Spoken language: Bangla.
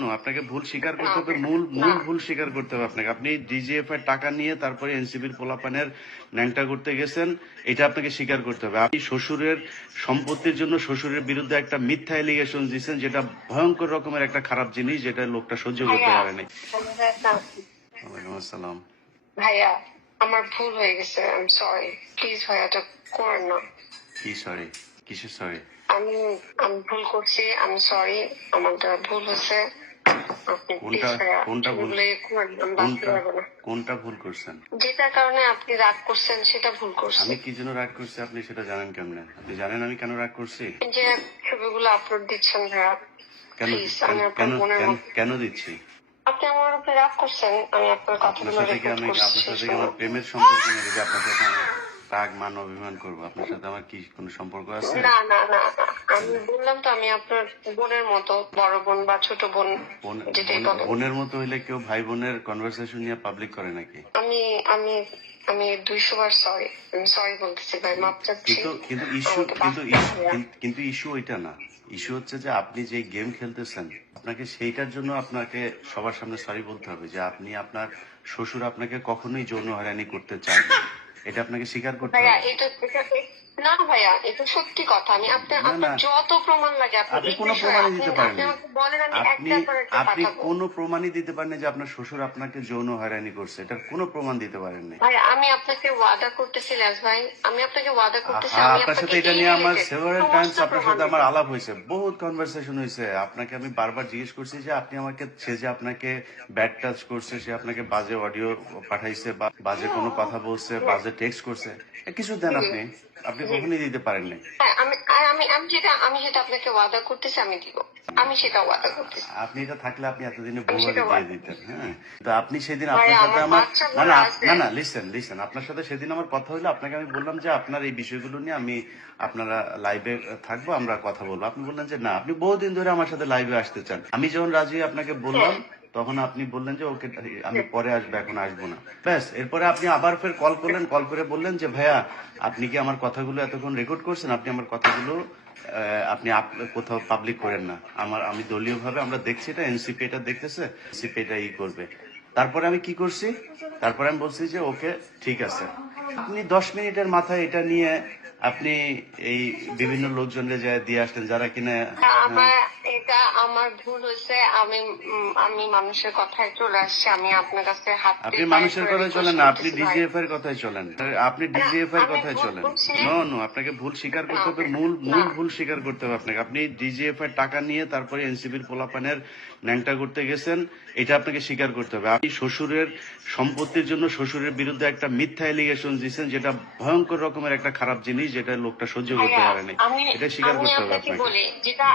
নো আপনাকে ভুল স্বীকার করতে হবে, মূল ভুল স্বীকার করতে হবে আপনাকে। আপনি ডিজিএফ এর টাকা নিয়ে তারপরে এনসিবির পোলাপানের ন্যাংটা করতে গেছেন, এটা আপনাকে স্বীকার করতে হবে। আপনি শ্বশুরের সম্পত্তির জন্য শ্বশুরের বিরুদ্ধে একটা মিথ্যা এলিগেশন দিচ্ছেন, যেটা ভয়ঙ্কর রকমের একটা খারাপ জিনিস, যেটা লোকটা সহ্য করতে পারেনি। ওয়ালাইকুম আসসালাম। ভাইয়া আমার ভুল হয়ে গেছে, আই এম সরি, প্লিজ ভাইয়া এটা করেন না। কি সরি? কিসের সরি? আমি আমি ভুল করছি, আমি সরি, আমারটা ভুল হয়েছে। আপনি প্লিজ কোনটা ভাইয়া কোনটা ভুল? ভুলে করেন না, আমি বাঁচতে পারবো না। কোনটা ভুল করছেন? যেটার কারণে আপনি রাগ করছেন সেটা ভুল করছি। আমি কি জন্য রাগ করছি আপনি সেটা জানেন কেমনে? আপনি জানেন আমি কেন রাগ করছি? যে ছবিগুলো আপলোড দিচ্ছেন ভাইয়া, কেন প্লিজ আমি আপনার কেন বোনের মতো। কেন দিচ্ছি? আপনি আমার উপরে রাগ করছেন, আমি আপনার আপনার কথাগুলো সাথে কি রেকর্ড করছি। আপনার সাথে কি আমার প্রেমের সম্পর্ক নেই যে আপনার সাথে আমি রাগ মান অভিমান করবো? আপনার সাথে আমার কি কোনো সম্পর্ক আছে? না না না না, আমি বললাম তো আমি আপনার বোনের মতো, বড় বোন বা ছোট বোন যেটাই বলেন। বোনের মতো হইলে কেউ ভাই বোনের কনভারসেশন নিয়ে পাবলিক করে নাকি? আমি আমি আমি 200 বার সরি, আমি সরি বলতেছি ভাই, মাপ চাচ্ছি। কিন্তু কিন্তু ইস্যু আমাকে মাফ করে দেন। কিন্তু ইস্যু ওইটা না। ইস্যু হচ্ছে যে আপনি যে গেম খেলতেছেন, আপনাকে সেইটার জন্য আপনাকে সবার সামনে সরি বলতে হবে যে আপনি আপনার শ্বশুর আপনাকে কখনোই যৌন হয়রানি করতে চান না। এটা আপনাকে স্বীকার করতে ভাইয়া হবে। না ভাইয়া, এটা সত্যি কথা। আমি আপনার যত প্রমাণ লাগে আপনি কোনো প্রমাণই দিতে পারেন আপনি না। আমাকে বলেন, আমি আপনি একটার পর একটা আপনি পাঠাবো। কোনো প্রমাণই দিতে পারেন না যে আপনার শ্বশুর আপনাকে যৌন হয়রানি করছে, এটার কোনো প্রমাণ দিতে পারেন না। ভাইয়া আমি আপনাকে ওয়াদা করতেছি লাজ ভাই, আমি আপনাকে ওয়াদা করতেছি, আমি আপনার সাথে আপনাকে এটা নিয়ে আমার related সেভারাল সমস্ত টাইমস আপনার প্রমাণ সাথে আমার দেব। আলাপ হয়েছে, বহুত কনভারসেশন হয়েছে। আপনাকে আমি বারবার জিজ্ঞেস করছি যে আপনি আমাকে, সে যে আপনাকে ব্যাড টাচ করছে, সে আপনাকে বাজে অডিও পাঠাইছে, বা বাজে কোনো কথা বলছে, বাজে টেক্সট করছে, এ কিছু দেন আপনি আপনি কখনই দিতে পারেন নাই। হ্যাঁ, আমি যেটা আপনাকে ওয়াদা করতেছি আমি দিব, আমি সেটা ওয়াদা করতেছি। আপনি এটা থাকলে আপনি এতদিনে আমি সেটা বহুভাবে দিয়ে দিতেন। হ্যাঁ, তো আপনি সেদিন ভাই, আপনার সাথে আমার আমার বাচ্চাগুলো আছে। না লিসেন, আপনার সাথে সেদিন আমার কথা হইলো, আপনাকে আমি বললাম যে আপনার এই বিষয়গুলো নিয়ে আমি আপনারা লাইভে থাকবো, আমরা কথা বলবো। আপনি বললেন যে না, আপনি বহুদিন ধরে আমার সাথে লাইভে আসতে চান। আমি যখন রাজি আপনাকে বললাম, তখন আপনি বললেন যে ওকে আমি পরে আসবো, এখন আসবো না। ব্যাস, এরপরে আপনি আবার ফের কল করলেন, কল করে বললেন যে ভাইয়া আপনি কি আমার কথাগুলো এতক্ষণ রেকর্ড করছেন? আপনি আমার কথাগুলো আপনি কোথাও পাবলিক করেন না। আমি দলীয় ভাবে আমরা দেখছি, এটা এনসিপি এটা দেখতেছে, এনসিপি এটা করবে। তারপরে আমি কি করছি? তারপরে আমি বলছি যে ওকে ঠিক আছে। আপনি 10 মিনিটের মাথায় এটা নিয়ে আপনি এই বিভিন্ন লোকজনকে যায় দিয়ে আসলেন, যারা কিনা এটা আমার ভুল হয়েছে। আমি মানুষের কথায় চলে আসছি, আমি আপনার কাছে হাত আপনি মানুষের কথায় চলেন না, আপনি ডিজিএফ এর কথায় চলেন। আপনি ডিজিএফ এর কথায় চলেন। নো আপনাকে ভুল স্বীকার করতে হবে, মূল ভুল স্বীকার করতে হবে আপনাকে। আপনি ডিজিএফ এর টাকা নিয়ে তারপরে এনসিবির পোলাপানের ন্যাংটা করতে গেছেন, এটা আপনাকে স্বীকার করতে হবে। আপনি শ্বশুরের সম্পত্তির জন্য শ্বশুরের বিরুদ্ধে একটা মিথ্যা এলিগেশন দিচ্ছেন, যেটা ভয়ঙ্কর রকমের একটা খারাপ জিনিস, যেটা লোকটা সহ্য করতে পারেনি, এটা স্বীকার করতে হবে আপনাকে। যেটা